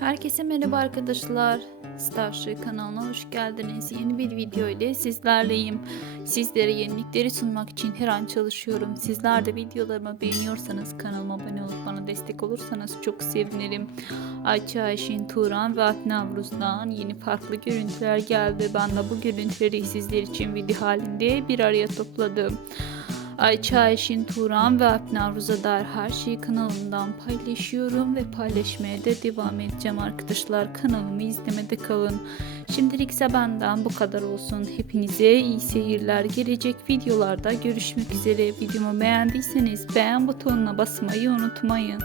Herkese merhaba arkadaşlar. Starship kanalına hoş geldiniz. Yeni bir video ile sizlerleyim. Sizlere yenilikleri sunmak için her an çalışıyorum. Sizler de videolarımı beğeniyorsanız kanalıma abone olup bana destek olursanız çok sevinirim. Ayça Ayşin Turan ve Alp Navruz'dan yeni farklı görüntüler geldi. Ben de bu görüntüleri sizler için video halinde bir araya topladım. Ayça Ayşin Turan ve Alp Navruz'a dair her şeyi kanalımdan paylaşıyorum ve paylaşmaya da devam edeceğim arkadaşlar. Kanalımı izlemede kalın. Şimdilik ise benden bu kadar olsun. Hepinize iyi seyirler. Gelecek videolarda görüşmek üzere. Videomu beğendiyseniz beğen butonuna basmayı unutmayın.